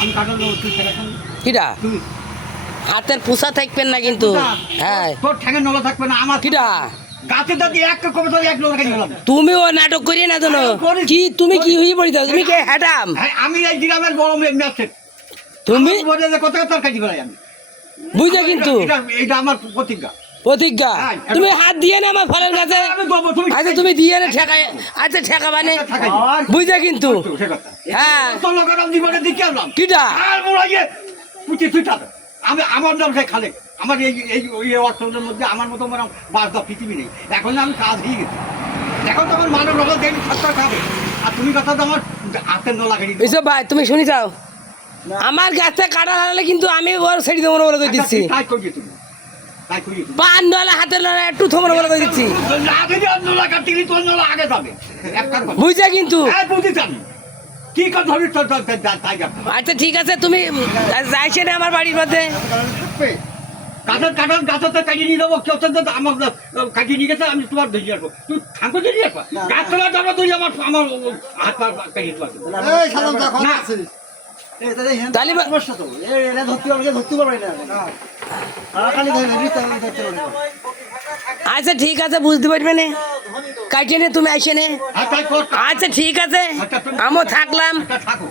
আমি কাটাল দেবো, তুই ঠেকা খান। কিডা তুমি হাতের পোষা থাকবেন না কিন্তু হ্যাঁ তোর ঠ্যাঙের নলা থাকবে না আমার কিডা গাছে দাদি এক কবে তোর এক লোক গেলাম। তুমিও নাটক করিয়ে না জানো কি তুমি কি হয়ে পড়িস তুমি কে হ্যাডাম হ্যাঁ আমি এই গ্রামের বড় মেয়ে তুমি বলে যে কত তোর কাটি বেড়াই আমি বুঝছো কিন্তু এটা আমার প্রতিজ্ঞা। প্রতিজ্ঞা তুমি হাত দিয়ে না আমার ফলের গাছে আমি দেবো, তুমি আচ্ছা তুমি দিয়ে না ঠেকায় আচ্ছা ঠেকাবানে ঠেকাই। বুঝছো কিন্তু সে কথা। হ্যাঁ তোর লোকের আমি জীবনে দেখে আসলাম কিডা আর বলা যে পুঁতি তুই টাকা আমি আমার নাম সে খালে আমার এই অর্থের মধ্যে আমার মতো আমার বাস দেওয়া পৃথিবী নেই। এখন আমি কাজ দিয়ে গেছি, এখন তো আমার মানব রকম দেখি সত্তর খাবে আর তুমি কথা তো আমার হাতের নলা খেয়ে বুঝছো ভাই তুমি শুনি যাও আমার গাছে কাটা লাগালে কিন্তু আমি ওর সেটি তোমার বলে করে দিচ্ছি তাই করিয়ে তুমি তাই করিয়ে তুমি পান নলা হাতের নলা একটু তোমার বলে করে দিচ্ছি না যদি আর নলা কাটলি তোর নলা আগে যাবে একটা কথা বুঝছো কিন্তু হ্যাঁ বুঝিস আমি কি কথা ধরি তোর তাই যাবে আচ্ছা ঠিক আছে তুমি যাইছে না আমার বাড়ির মধ্যে কাঁঠাল গাছতে কাটিয়ে নিয়ে যাবো কেউ তো আমার কাটিয়ে নিয়ে গেছে আমি তোমার ধরে আসবো তুই থাকো যদি গাছ তোলা যাবো তুই আমার আমার হাত পা কাটিয়ে পারবো তাহলে আচ্ছা ঠিক আছে বুঝতে পারবে না কাটিয়ে নে তুমি আইসে নে আচ্ছা ঠিক আছে আমিও থাকলাম থাকো